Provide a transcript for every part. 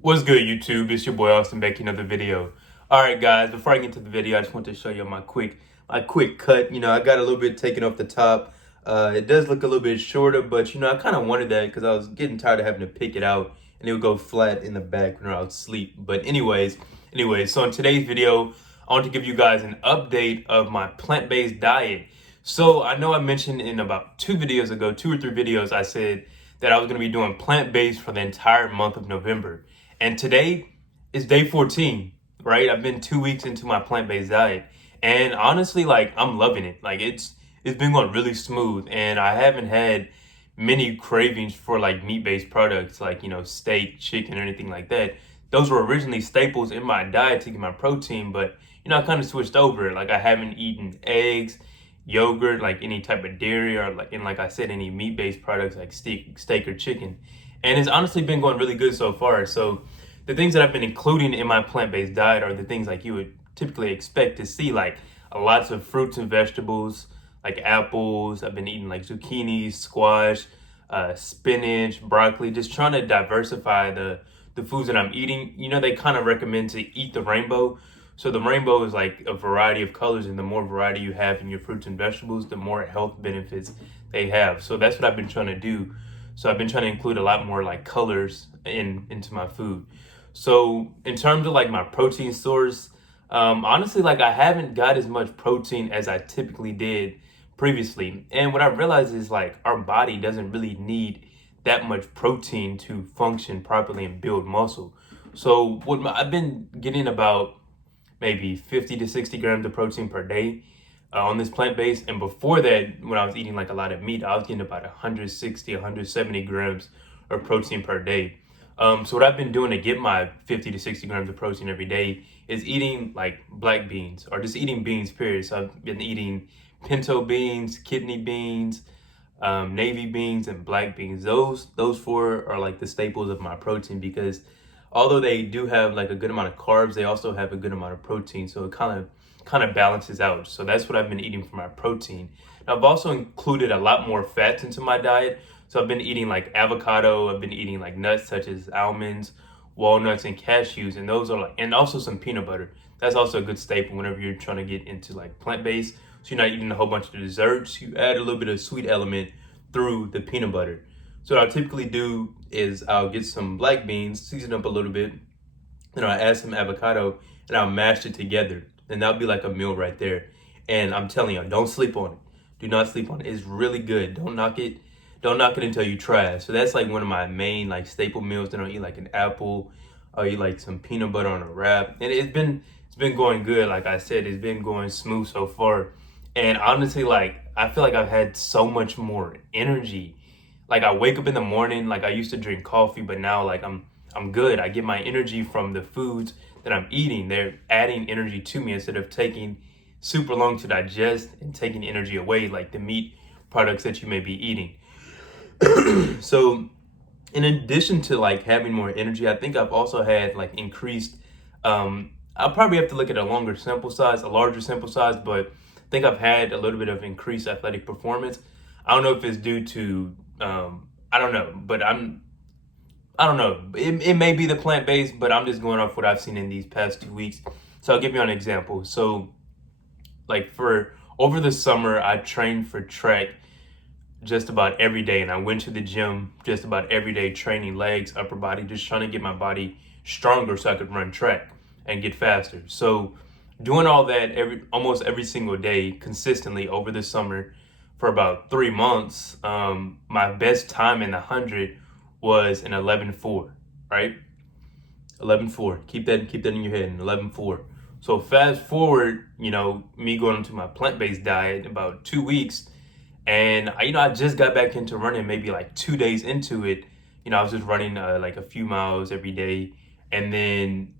What's good, YouTube? It's your boy Austin back in another video. All right, guys. Before I get into the video, I just want to show you my quick cut. I got a little bit taken off the top. It does look a little bit shorter, but I kind of wanted that because I was getting tired of having to pick it out, and it would go flat in the back when I would sleep. But anyways. So in today's video, I want to give you guys an update of my plant-based diet. So I know I mentioned in about two or three videos, I said that I was going to be doing plant-based for the entire month of November. And today is day 14, right? I've been 2 weeks into my plant-based diet. And honestly, I'm loving it. It's been going really smooth. And I haven't had many cravings for meat-based products like, steak, chicken, or anything like that. Those were originally staples in my diet to get my protein, but I kind of switched over. Like I haven't eaten eggs, yogurt, like any type of dairy, or like I said, any meat-based products like steak or chicken. And it's honestly been going really good so far. So the things that I've been including in my plant-based diet are the things like you would typically expect to see, like lots of fruits and vegetables, like apples. I've been eating like zucchini, squash, spinach, broccoli, just trying to diversify the foods that I'm eating. They kind of recommend to eat the rainbow. So the rainbow is like a variety of colors, and the more variety you have in your fruits and vegetables, the more health benefits they have. So that's what I've been trying to do. So I've been trying to include a lot more like colors into my food. So in terms of like my protein source, honestly, like I haven't got as much protein as I typically did previously. And what I realized is like our body doesn't really need that much protein to function properly and build muscle. So I've been getting about maybe 50 to 60 grams of protein per day on this plant-based. And before that, when I was eating like a lot of meat, I was getting about 160, 170 grams of protein per day. So what I've been doing to get my 50 to 60 grams of protein every day is eating like black beans, or just eating beans, period. So I've been eating pinto beans, kidney beans, navy beans, and black beans. Those four are like the staples of my protein, because although they do have like a good amount of carbs, they also have a good amount of protein. So it kind of balances out. So that's what I've been eating for my protein. Now, I've also included a lot more fats into my diet. So I've been eating like avocado. I've been eating like nuts such as almonds, walnuts, and cashews, and those are and also some peanut butter. That's also a good staple whenever you're trying to get into like plant-based. So you're not eating a whole bunch of desserts. You add a little bit of sweet element through the peanut butter. So what I'll typically do is I'll get some black beans, season up a little bit, then I'll add some avocado, and I'll mash it together. And that'll be like a meal right there. And I'm telling you, don't sleep on it. Do not sleep on it. It's really good. Don't knock it. Don't knock it until you try it. So that's like one of my main like staple meals. Then I'll eat like an apple. I'll eat like some peanut butter on a wrap. And it's been going good. Like I said, it's been going smooth so far. And honestly, like I feel like I've had so much more energy. Like I wake up in the morning, like I used to drink coffee, but now like I'm good. I get my energy from the foods that I'm eating. They're adding energy to me instead of taking super long to digest and taking energy away, like the meat products that you may be eating. So in addition to like having more energy, I think I've also had like increased, I'll probably have to look at a larger sample size, but I think I've had a little bit of increased athletic performance. I don't know if it's due to I don't know, but I don't know. It may be the plant-based, but I'm just going off what I've seen in these past 2 weeks. So I'll give you an example. So like for over the summer, I trained for track just about every day, and I went to the gym just about every day, training legs, upper body, just trying to get my body stronger so I could run track and get faster. So doing all that almost every single day consistently over the summer for about 3 months, my best time in the 100 was an 11:4, right? 11:4. Keep that in your head, an 11:4. So fast forward, me going into my plant-based diet about 2 weeks, and I just got back into running maybe like 2 days into it. I was just running like a few miles every day, and then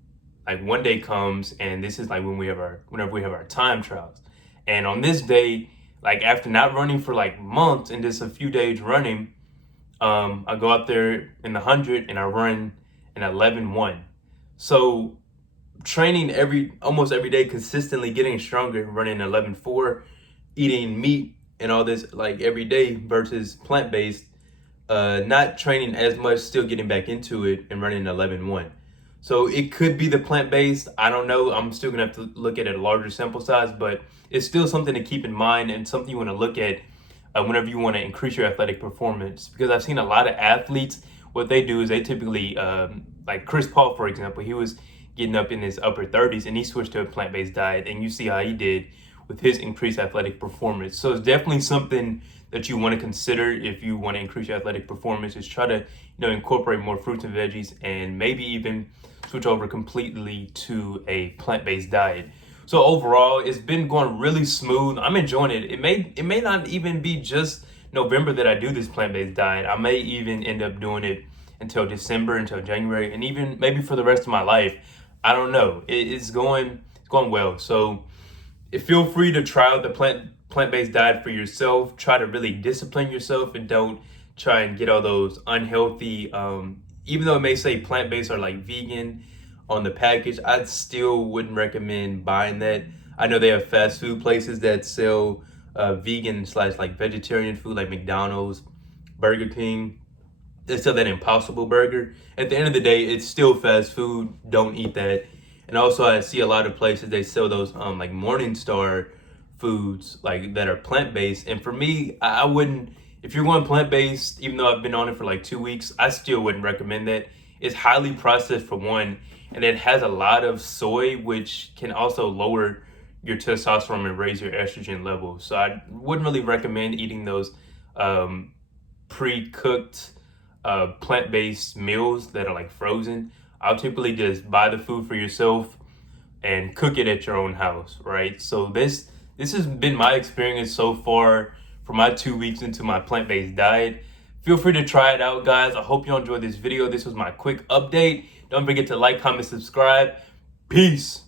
like one day comes, and this is like whenever we have our time trials, and on this day, like after not running for like months and just a few days running, I go out there in the 100 and I run an 11:1. So training almost every day, consistently getting stronger, running 11:4, eating meat and all this like every day versus plant-based, not training as much, still getting back into it and running 11:1. So it could be the plant-based. I don't know. I'm still gonna have to look at a larger sample size, but it's still something to keep in mind and something you want to look at whenever you want to increase your athletic performance. Because I've seen a lot of athletes, what they do is they typically, like Chris Paul, for example, he was getting up in his upper 30s and he switched to a plant-based diet, and you see how he did with his increased athletic performance. So it's definitely something that you want to consider if you want to increase your athletic performance. Is try to incorporate more fruits and veggies, and maybe even switch over completely to a plant-based diet. So overall, it's been going really smooth. I'm enjoying it. It may not even be just November that I do this plant-based diet. I may even end up doing it until December, until January, and even maybe for the rest of my life. I don't know. It's going well. So feel free to try out the plant-based diet for yourself. Try to really discipline yourself and don't try and get all those unhealthy, even though it may say plant-based or like vegan on the package, I still wouldn't recommend buying that. I know they have fast food places that sell vegan slash like vegetarian food, like McDonald's, Burger King. They sell that Impossible Burger. At the end of the day, it's still fast food. Don't eat that. And also, I see a lot of places they sell those like Morningstar foods like that are plant based. And for me, I wouldn't. If you're going plant based, even though I've been on it for like 2 weeks, I still wouldn't recommend that. It's highly processed for one, and it has a lot of soy, which can also lower your testosterone and raise your estrogen levels. So I wouldn't really recommend eating those pre-cooked plant-based meals that are like frozen. I'll typically just buy the food for yourself and cook it at your own house, right? So this has been my experience so far for my 2 weeks into my plant-based diet. Feel free to try it out, guys. I hope you enjoyed this video. This was my quick update. Don't forget to like, comment, subscribe. Peace.